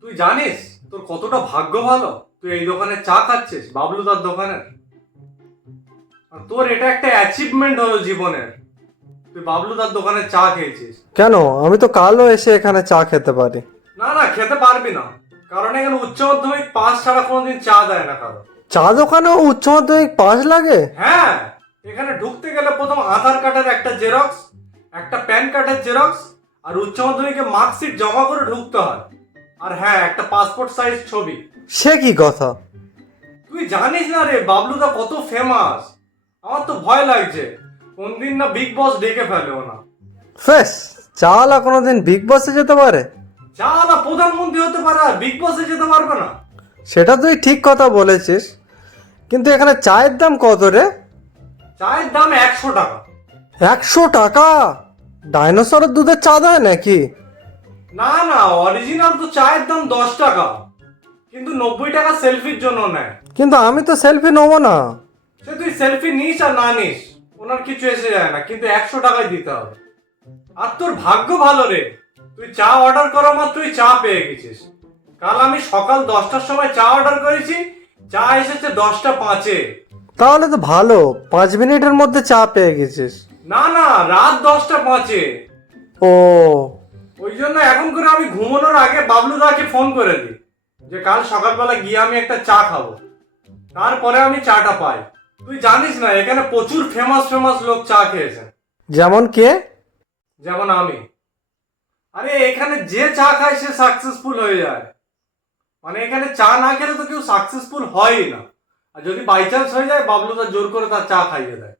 তুই জানিস তোর কতটা ভাগ্য ভালো? তুই এই দোকানে চা খাচ্ছিস বাবলুদার দোকানের আর তোর এটা একটা অ্যাচিভমেন্ট হলো জীবনের। তুই বাবলুদার দোকানে চা খেয়েছিস। কেন? আমি তো কালও এসে এখানে চা খেতে পারি। না না খেতে পারবি না। কারণ এখানে উচ্চ মাধ্যমিক পাস ছাড়া কোনোদিন চা দেয় না কারও। চা দোকানেও উচ্চ মাধ্যমিক পাস লাগে? হ্যাঁ এখানে ঢুকতে গেলে প্রথম আধার কার্ডের একটা জেরক্স একটা প্যান কার্ডের জেরক্স আর উচ্চ মাধ্যমিকে মার্কশিট জমা করে ঢুকতে হয়। আর হ্যাঁ একটা পাসপোর্ট সাইজ ছবি। সে কি কথা? তুই জানিস না রে বাবলুদা কত ফেমাস আমার তো ভয় লাগছে। কোনদিন না বিগ বস ডেকে ফেলেও না। ফেস চালা কোনোদিন বিগ বসে যেতে পারে? না প্রধানমন্ত্রী হতে পারে আর বিগ বসে যেতে পারবে না। সেটা তুই ঠিক কথা বলেছিস। কিন্তু এখানে চায়ের দাম কত রে? চায়ের দাম একশো টাকা। একশো টাকা? ডাইনোসরের দুধের চা দেয় নাকি? না না অরিজিনাল তো চায়ের দাম দশ টাকা। কিন্তু নব্বই টাকা সেলফির জন্য নেয়। কিন্তু আমি তো সেলফি নেব না। সে তুই সেলফি নিস আর না নিস ওনার কিছু এসে যায় না কিন্তু একশো টাকায় দিতে হবে। আর তোর ভাগ্য ভালো রে তুই চা অর্ডার করা মাত্রই চা পেয়ে গেছিস। কাল আমি সকাল দশটার সময় চা অর্ডার করেছি চা এসেছে দশটা পাঁচে। তাহলে তো ভালো পাঁচ মিনিটের মধ্যে চা পেয়ে গেছিস। না না রাত দশটা পাঁচে। ও। ওই জন্য এখন করে আমি ঘুমানোর আগে বাবলু দাকে ফোন করে দিই যে কাল সকালবেলা গিয়ে আমি একটা চা খাব। তারপরে আমি চাটা পাই। তুই জানিস না এখানে প্রচুর ফেমাস ফেমাস লোক চা খেয়েছে। যেমন কে? যেমন আমি। আরে এখানে যে চা খায় সে সাকসেসফুল হয়ে যায়। মানে এখানে চা না খেলে তো কেউ সাকসেসফুল হয়ই না। আর যদি বাই চান্স হয়ে যায় বাবলু তার জোর করে তার চা খাইয়ে দেয়।